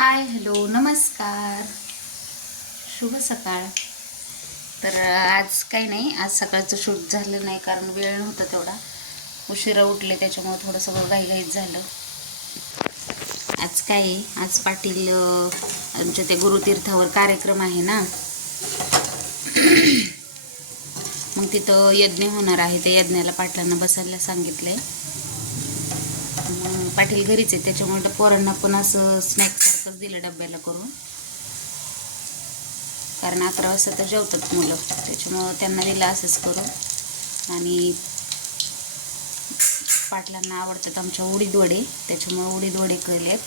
Hi hello नमस्कार शुभ सकाळ. तर आज काही नाही, आज सकाळचं शूट झालं नाही कारण वेळ नव्हता तेवढा, उशिरा उठले त्याच्यामुळे थोडं सगळं घाईघाईत झालं. आज काय आहे, आज पाटील आमच्या ते गुरुतीर्थावर कार्यक्रम आहे ना, मग तिथं यज्ञ होणार आहे. त्या यज्ञाला पाटलांना बसायला सांगितलंय. पाटील घरीच आहे त्याच्यामुळे पोरांना पण असं स्नॅक्स सारखंच दिलं डब्याला करून, कारण 11 वाजता तर जेवतात मुलं, त्याच्यामुळं त्यांना दिलं असंच करून. आणि पाटलांना आवडतात आमच्या उडीद वडे, त्याच्यामुळे उडीद वडे केलेत.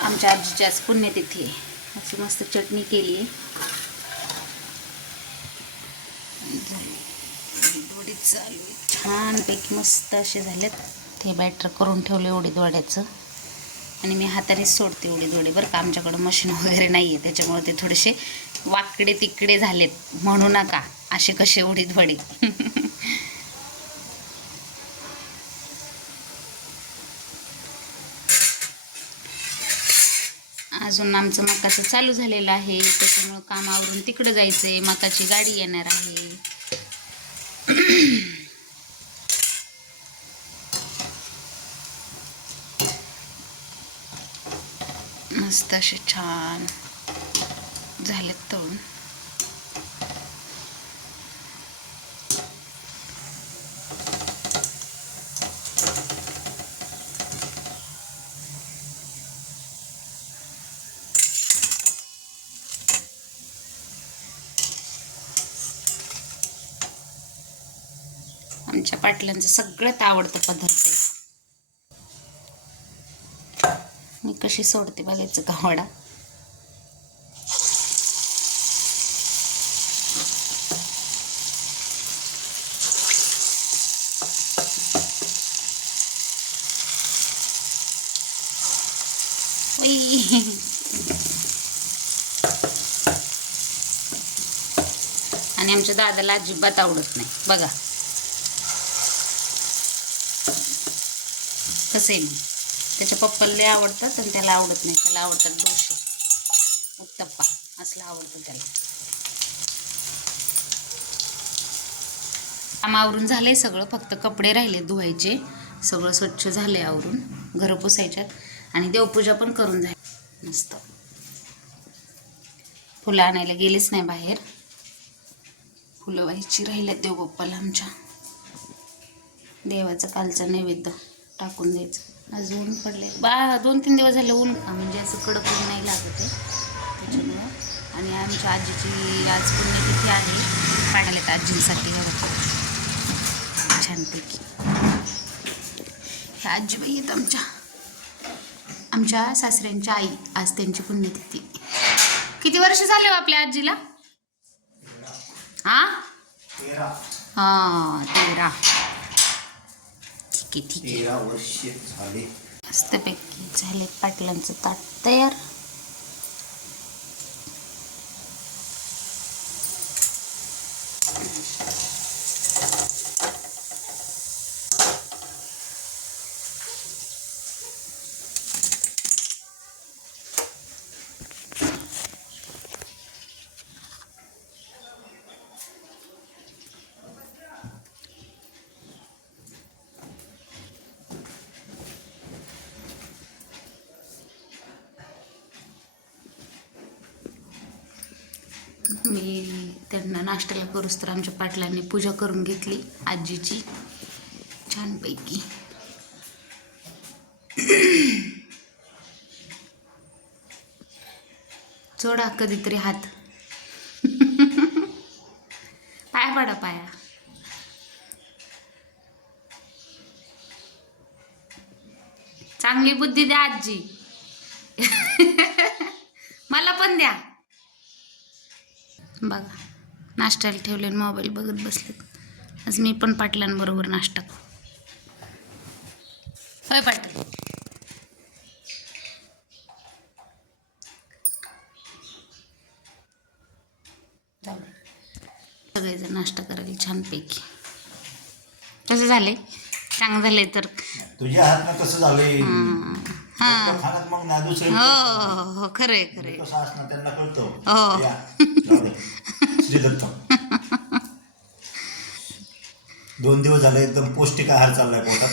आमच्या आजीची आज पुण्यतिथी आहे, अशी मस्त चटणी केली आहे. उडीद चालू छानपैकी मस्त असे झालेत. ते बॅटर करून ठेवले उडीद वड्याचं, आणि मी हातानेच सोडते उडीद वडे बरं का. आमच्याकडं मशीन वगैरे नाही आहे, त्याच्यामुळे ते थोडेसे वाकडे तिकडे झालेत, म्हणू नका असे कसे उडीद वडे. अजून आमचं मकाचं चालू झालेलं आहे, त्याच्यामुळं कामावरून तिकडं जायचं आहे. मकाची गाडी येणार आहे. मस्त असे छान झालेत तळून. आमच्या पाटलांचं सगळ्यात आवडतं पदार्थ आहे. मी कशी सोडते बघायचं का वडा. आणि आमच्या दादाला अजिबात आवडत नाही बघा. कसं आहे, मग त्याच्या पप्पाला आवडतात आणि त्याला आवडत नाही. त्याला आवडतात डोसे, उत्तप्पा असलं आवडतं त्याला. काम आवरून झालंय सगळं, फक्त कपडे राहिले धुवायचे. सगळं स्वच्छ झाले आवरून, घरं पुसायच्यात आणि देवपूजा पण करून झाली. मस्त फुलं आणायला गेलीच नाही बाहेर, फुलं व्हायची राहिल्यात देवबाप्पाला आमच्या. देवाचा कालचा नैवेद्य टाकून द्यायचं. आज ऊन पडले 2-3 दिवस झाले ऊन, म्हणजे असं कडक ऊन नाही लागत आहे त्याच्यामुळं. आणि आमच्या आजीची आज पुण्यतिथी आहे, पाडाल्यात आजींसाठी छानपैकी. ह्या आजीबाई आहेत आमच्या सासऱ्यांच्या आई, आज त्यांची पुण्यतिथी. किती वर्ष झाले हो आपल्या आजीला? हां 13. ठीक आहे 13 वर्ष झाले. मस्तपैकी झाले पाटलांचं ताट तयार. मी त्यांना नाश्त्याला करूच तर आमच्या पाटलांनी पूजा करून घेतली आजीची छानपैकी. जोडा कधीतरी हात, पाया पडा पाया. चांगली बुद्धी द्या आजी. मला पण द्या. बघा नाश्त्याला ठेवले, मोबाईल बघत बसलेत. आज मी पण पाटलांबरोबर नाश्ता. होय पाटील, सगळेजण नाश्ता करायला छानपैकी. कसं झाले? चांगलं झाले तर तुझ्या हातनं कसं झालंय? हां. खाण्यात मग ना दुसरे हो खरंय खरंय. कसं असणार त्यांना कळतं. हो. या, जाऊ दे. श्रीदत्त 2 दिवस झाले एकदम पौष्टिक आहार चाललाय पोटात.